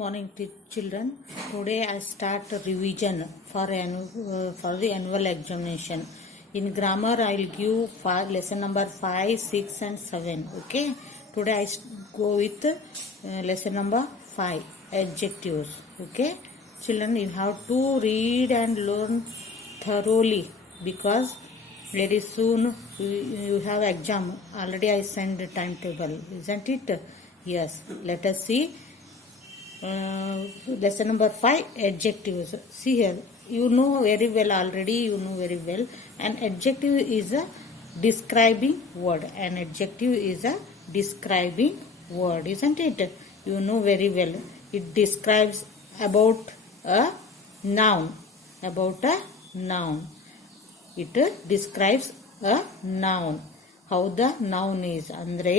morning, children. Today I start a revision for the annual examination. In grammar, I will give lesson number 5, 6, and 7. Okay. Today I go with lesson number 5, adjectives. Okay, children, you have to read and learn thoroughly because very soon you have exam. Already I sent the timetable, isn't it? Yes. Let us see. Lesson number 5, adjectives. See here, you know very well already, you know very well. An adjective is a describing word. An adjective is a describing word, isn't it? You know very well. It describes about a noun. About a noun. It describes a noun. How the noun is. Andre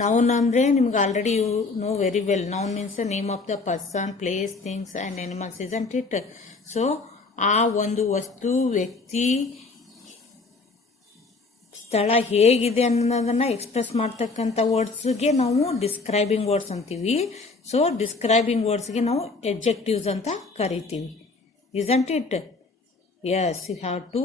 noun andre ನಿಮ್ಗೆ already you know very well. Noun means the name of the person, place, things and animals, isn't it? So ಆ ಒಂದು ವಸ್ತು, ವ್ಯಕ್ತಿ, ಸ್ಥಳ ಹೇಗಿದೆ ಅನ್ನೋದನ್ನ express ಮಾಡ್ತಕ್ಕಂಥ ವರ್ಡ್ಸ್ಗೆ ನಾವು ಡಿಸ್ಕ್ರೈಬಿಂಗ್ ವರ್ಡ್ಸ್ ಅಂತೀವಿ. ಸೊ ಡಿಸ್ಕ್ರೈಬಿಂಗ್ ವರ್ಡ್ಸ್ಗೆ ನಾವು ಎಡ್ಜೆಕ್ಟಿವ್ಸ್ ಅಂತ ಕರಿತೀವಿ, isn't it? Yes, you have to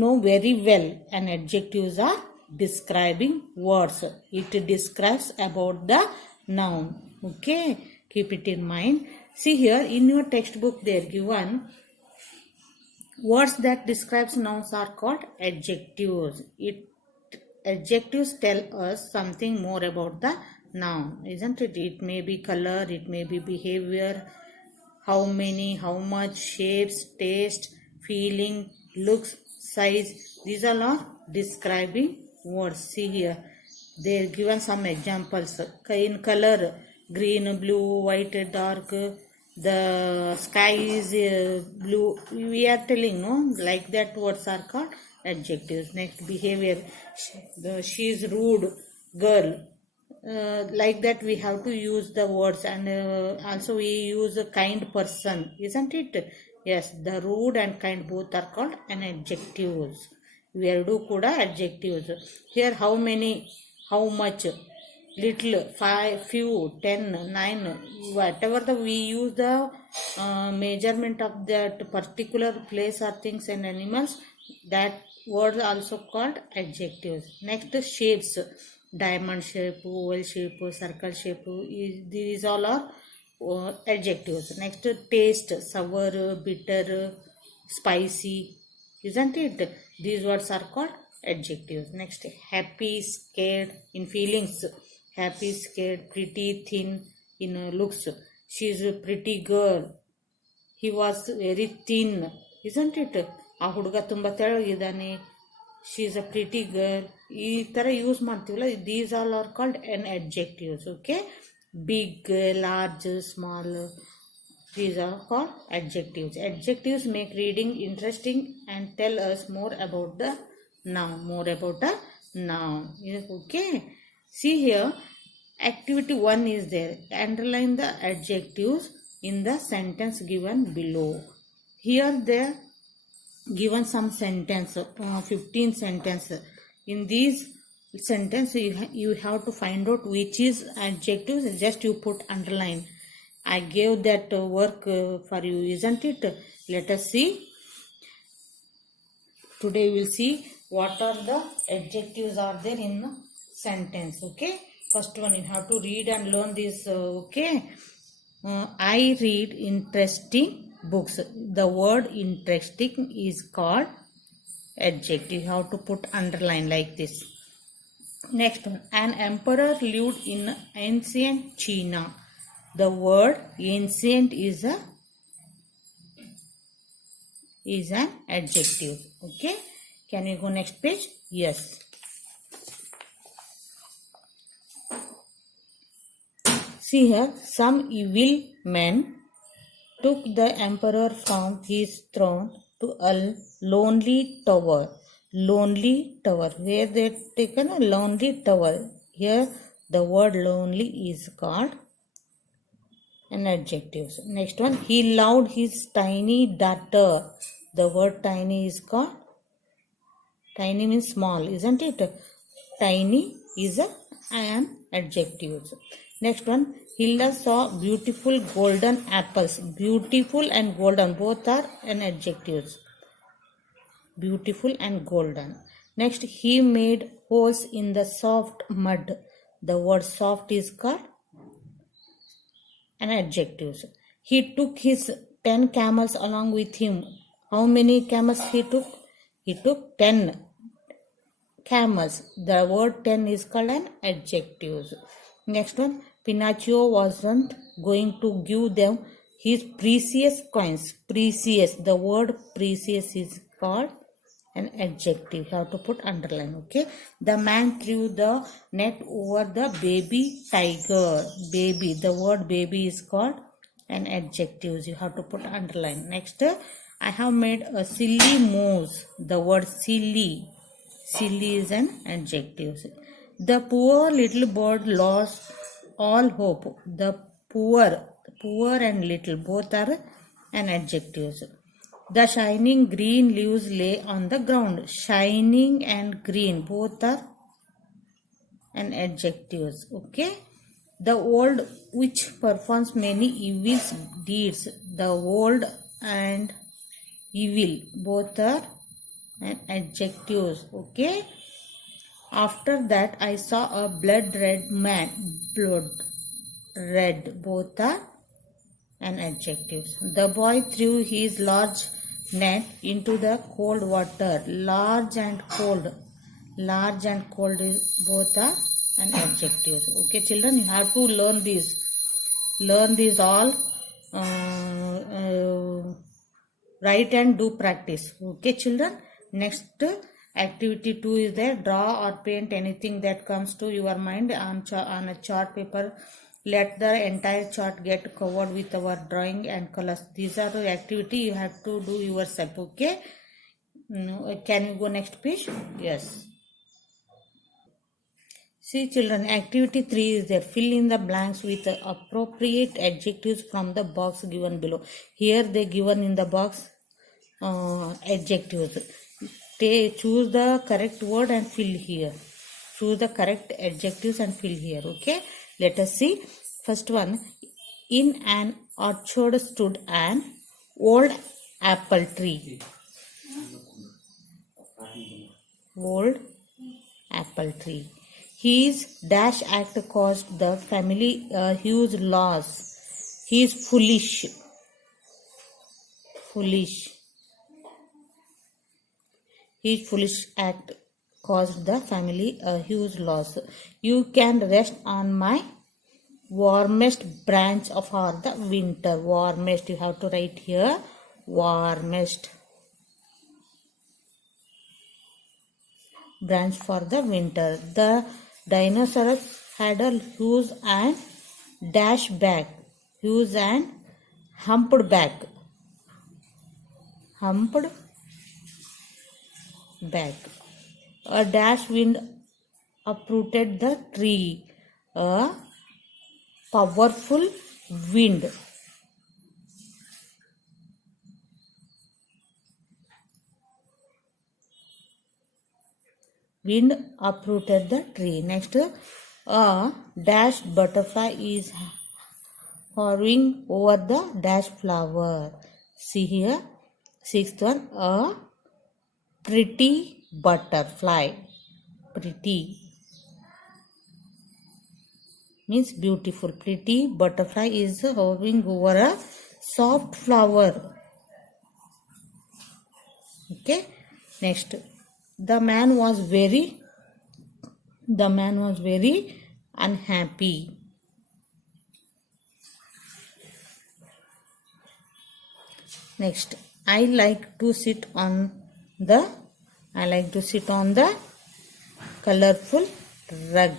know very well. And adjectives are describing words. It describes about the noun. Okay, keep it in mind. See here, in your textbook they are given words that describes nouns are called adjectives. Adjectives tell us something more about the noun, isn't it? It may be color, it may be behavior, how many, how much, shapes, taste, feeling, looks, size. These all are describing words. See here, they are given some examples. In color, green, blue, white, dark, the sky is blue. We are telling, no, like that words are called adjectives. Next, behavior, she is rude girl. Like that we have to use the words. And also we use a kind person, isn't it? Yes, the rude and kind both are called an adjectives. ಇವೆರಡೂ ಕೂಡ adjectives. Here, how many, how much, little, 5, few, 10, 9, whatever we use the measurement of that particular place or things and animals, that word also called adjectives. Next, shapes, diamond shape, oval shape, circle shape, these all are adjectives. Next, taste, sour, bitter, spicy, isn't it? These words are called adjectives. Next, happy, scared, in feelings, happy, scared, pretty, thin, in looks, she is a pretty girl, he was very thin, isn't it? ಆ ಹುಡುಗ ತುಂಬ ತೆಳ್ಳಗಿದ್ದಾನೆ, she is a pretty girl. ಈ ಥರ use ಮಾಡ್ತೀವಲ್ಲ, these all are called an adjectives. Okay, big, large, small, these are called adjectives. Adjectives make reading interesting and tell us more about the noun. More about a noun. Okay. See here, activity 1 is there. Underline the adjectives in the sentence given below. Here they are given some sentence, 15 sentence. In these sentence you have to find out which is adjectives. Just you put underline. I gave that work for you, isn't it? Let us see. Today we will see what are the adjectives are there in the sentence. Okay, first one, you have to read and learn this. Okay, I read interesting books. The word interesting is called adjective. You have to put underline like this. Next one, an emperor lived in ancient China. The word ancient is an adjective. Okay, can you go next page? Yes. See here, some evil men took the emperor from his throne to a lonely tower. Lonely tower, where they taken a lonely tower. Here the word lonely is called an adjective. Next one, he loved his tiny daughter. The word tiny is called, tiny means small, isn't it? Tiny is a and adjectives. Next one, Hilda saw beautiful golden apples. Beautiful and golden both are an adjectives. Beautiful and golden. Next, he made holes in the soft mud. The word soft is called an adjective. He took his 10 camels along with him. How many camels he took? He took 10 camels. The word 10 is called an adjective. Next one, Pinocchio wasn't going to give them his precious coins. Precious, the word precious is called an adjective. You have to put underline. Okay. The man threw the net over the baby tiger. Baby, the word baby is called an adjective. You have to put underline. Next, I have made a silly mouse. The word silly. Silly is an adjective. The poor little bird lost all hope. The poor and little both are an adjective. The shining green leaves lay on the ground. Shining and green both are an adjectives. Okay. The old witch performs many evil deeds. The old and evil both are an adjectives. Okay. After that, I saw a blood red man. Blood red both are an adjective. The boy threw his large net into the cold water. Large and cold. Large and cold is both are an adjective. Okay, children, you have to learn these. Learn these all. Write and do practice. Okay, children. Next activity 2 is there. Draw or paint anything that comes to your mind on a chart paper. Let the entire chart get covered with our drawing and colors. These are the activity you have to do yourself. Okay. Can you go next page? Yes. See children, activity 3 is there. Fill in the blanks with the appropriate adjectives from the box given below. Here they given in the box adjectives. Choose the correct word and fill here. Choose the correct adjectives and fill here. Okay. Let us see. First one. In an orchard stood an old apple tree. Old apple tree. His dash act caused the family a huge loss. He is foolish. Foolish. His foolish act caused the family a huge loss. You can rest on my warmest branch for the winter. Warmest, you have to write here. Warmest branch for the winter. The dinosaurs had a huge and dash back. Huge and humped back. Humped back. A dash wind uprooted the tree. A powerful wind. Wind uprooted the tree. Next, a dash butterfly is hovering over the dash flower. See here. Sixth one, a pretty butterfly. Pretty means beautiful. Pretty butterfly is hovering over a soft flower. Okay. Next, the man was very unhappy. Next, I like to sit on the colorful rug.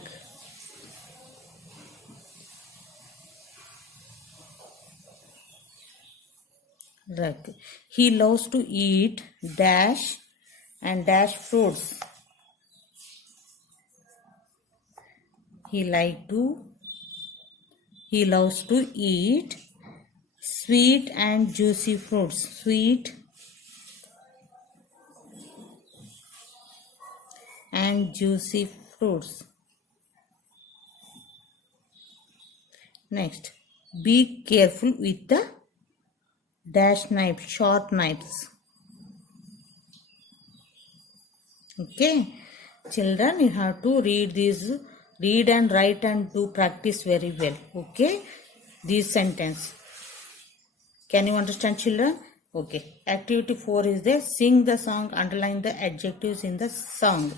Rug. He loves to eat dash and dash fruits. He loves to eat sweet and juicy fruits. Sweet and juicy fruits. Next, be careful with the dash knife, sharp knives. Okay, children, you have to read and write and do practice very well. Okay, this sentence. Can you understand, children? Okay. Activity 4 is there. Sing the song, underline the adjectives in the song.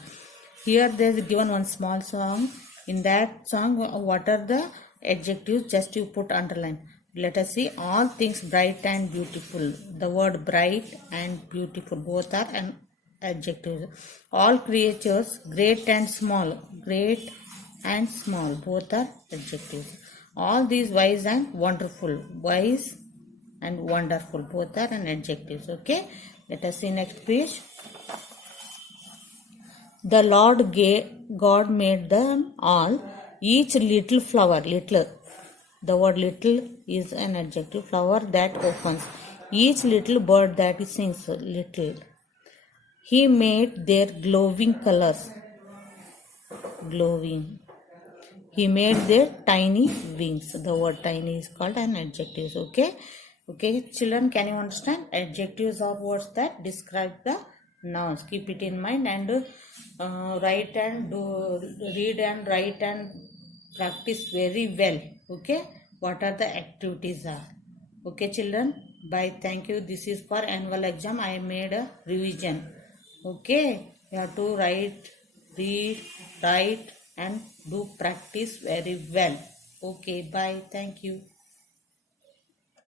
Here there is given one small song. In that song, what are the adjectives? Just you put underline. Let us see. All things bright and beautiful. The word bright and beautiful both are an adjectives. All creatures great and small. Great and small both are adjectives. All these wise and wonderful. Wise and wonderful both are an adjectives. Okay, let us see next page. The Lord God made them all, each little flower. Little, the word little is an adjective. Flower that opens, each little bird that sings. Little, he made their glowing colors. Glowing, he made their tiny wings. The word tiny is called an adjective. Okay. Okay, children, can you understand? Adjectives are words that describe the nouns. Keep it in mind and write and read and write and practice very well. Okay, what are the activities are? Okay, children. Bye. Thank you. This is for annual exam. I made a revision. Okay, you have to write, read, write and do practice very well. Okay, bye. Thank you.